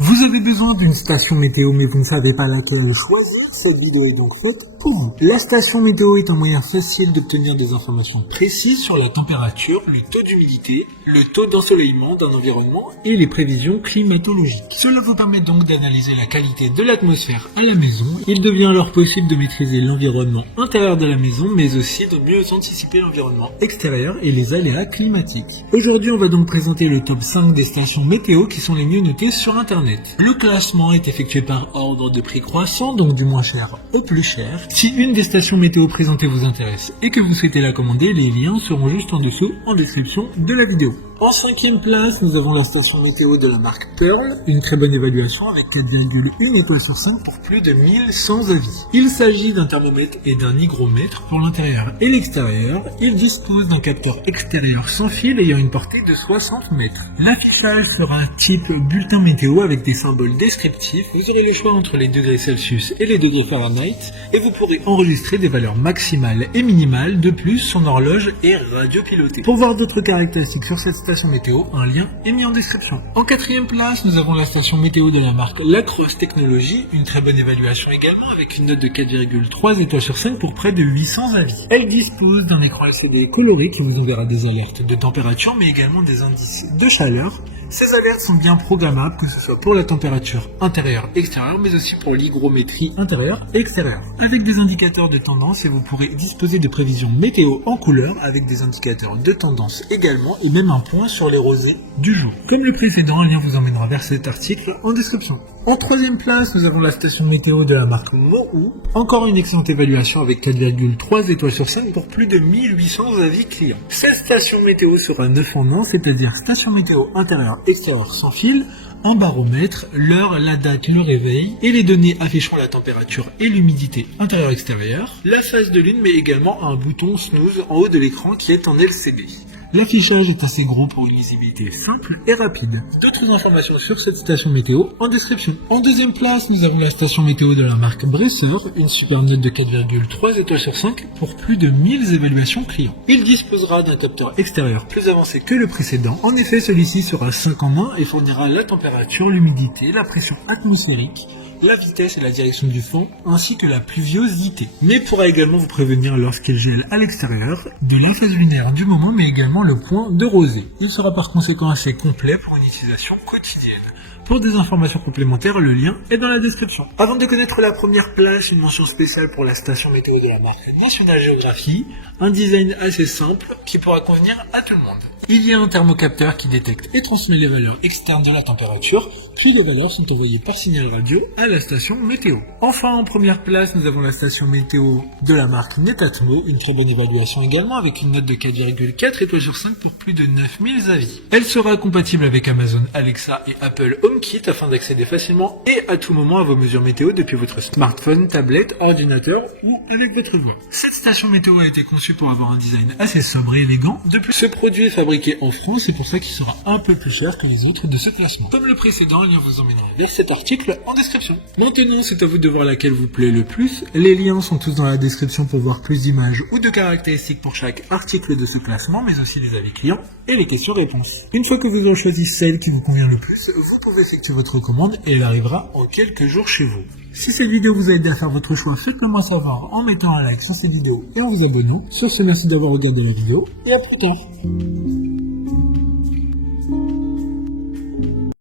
Vous avez besoin d'une station météo mais vous ne savez pas laquelle choisir, cette vidéo est donc faite pour vous. La station météo est un moyen facile d'obtenir des informations précises sur la température, le taux d'humidité, le taux d'ensoleillement d'un environnement et les prévisions climatologiques. Cela vous permet donc d'analyser la qualité de l'atmosphère à la maison. Il devient alors possible de maîtriser l'environnement intérieur de la maison mais aussi de mieux anticiper l'environnement extérieur et les aléas climatiques. Aujourd'hui on va donc présenter le top 5 des stations météo qui sont les mieux notées sur internet. Le classement est effectué par ordre de prix croissant, donc du moins cher au plus cher. Si une des stations météo présentées vous intéresse et que vous souhaitez la commander, les liens seront juste en dessous en description de la vidéo. En 5e place, nous avons la station météo de la marque Pearl, une très bonne évaluation avec 4,1 étoiles sur 5 pour plus de 1100 avis. Il s'agit d'un thermomètre et d'un hygromètre pour l'intérieur et l'extérieur. Il dispose d'un capteur extérieur sans fil ayant une portée de 60 mètres. L'affichage sera type bulletin météo avec des symboles descriptifs. Vous aurez le choix entre les degrés Celsius et les degrés Fahrenheit et vous pourrez enregistrer des valeurs maximales et minimales. De plus, son horloge est radiopilotée. Pour voir d'autres caractéristiques sur cette station météo, un lien est mis en description. En 4e place, nous avons la station météo de la marque Lacrosse Technologies, une très bonne évaluation également avec une note de 4,3 étoiles sur 5 pour près de 800 avis. Elle dispose d'un écran LCD coloré qui vous enverra des alertes de température mais également des indices de chaleur. Ces alertes sont bien programmables, que ce soit pour la température intérieure et extérieure, mais aussi pour l'hygrométrie intérieure et extérieure. Avec des indicateurs de tendance, et vous pourrez disposer de prévisions météo en couleur, avec des indicateurs de tendance également, et même un point sur les rosées du jour. Comme le précédent, un lien vous emmènera vers cet article en description. En 3e place, nous avons la station météo de la marque Mohou. Encore une excellente évaluation avec 4,3 étoiles sur 5 pour plus de 1800 avis clients. Cette station météo sera 9 en 1, c'est-à-dire station météo intérieure extérieur sans fil, un baromètre, l'heure, la date, le réveil, et les données afficheront la température et l'humidité intérieure-extérieure, la phase de lune, mais également un bouton snooze en haut de l'écran qui est en LCD. L'affichage est assez gros pour une lisibilité simple et rapide. D'autres informations sur cette station météo en description. En 2e place, nous avons la station météo de la marque Bresser, une super note de 4,3 étoiles sur 5 pour plus de 1000 évaluations clients. Il disposera d'un capteur extérieur plus avancé que le précédent. En effet, celui-ci sera 5 en 1 et fournira la température, l'humidité, la pression atmosphérique, la vitesse et la direction du vent, ainsi que la pluviosité. Mais pourra également vous prévenir lorsqu'il gèle à l'extérieur, de la phase lunaire du moment, mais également le point de rosée. Il sera par conséquent assez complet pour une utilisation quotidienne. Pour des informations complémentaires, le lien est dans la description. Avant de connaître la première place, une mention spéciale pour la station météo de la marque National Geographic, un design assez simple qui pourra convenir à tout le monde. Il y a un thermocapteur qui détecte et transmet les valeurs externes de la température, puis les valeurs sont envoyées par signal radio à la station météo. Enfin, en première place, nous avons la station météo de la marque Netatmo, une très bonne évaluation également avec une note de 4,4 étoiles sur 5 pour plus de 9000 avis. Elle sera compatible avec Amazon Alexa et Apple HomeKit afin d'accéder facilement et à tout moment à vos mesures météo depuis votre smartphone, tablette, ordinateur ou avec votre voix. Cette station météo a été conçue pour avoir un design assez sobre et élégant. De plus, ce produit est fabriqué en France, c'est pour ça qu'il sera un peu plus cher que les autres de ce classement. Comme le précédent, le lien vous emmènera vers cet article en description. Maintenant, c'est à vous de voir laquelle vous plaît le plus. Les liens sont tous dans la description pour voir plus d'images ou de caractéristiques pour chaque article de ce classement, mais aussi les avis clients et les questions-réponses. Une fois que vous aurez choisi celle qui vous convient le plus, vous pouvez effectuer votre commande et elle arrivera en quelques jours chez vous. Si cette vidéo vous a aidé à faire votre choix, faites-le moi savoir en mettant un like sur cette vidéo et en vous abonnant. Sur ce, merci d'avoir regardé la vidéo et à plus tard.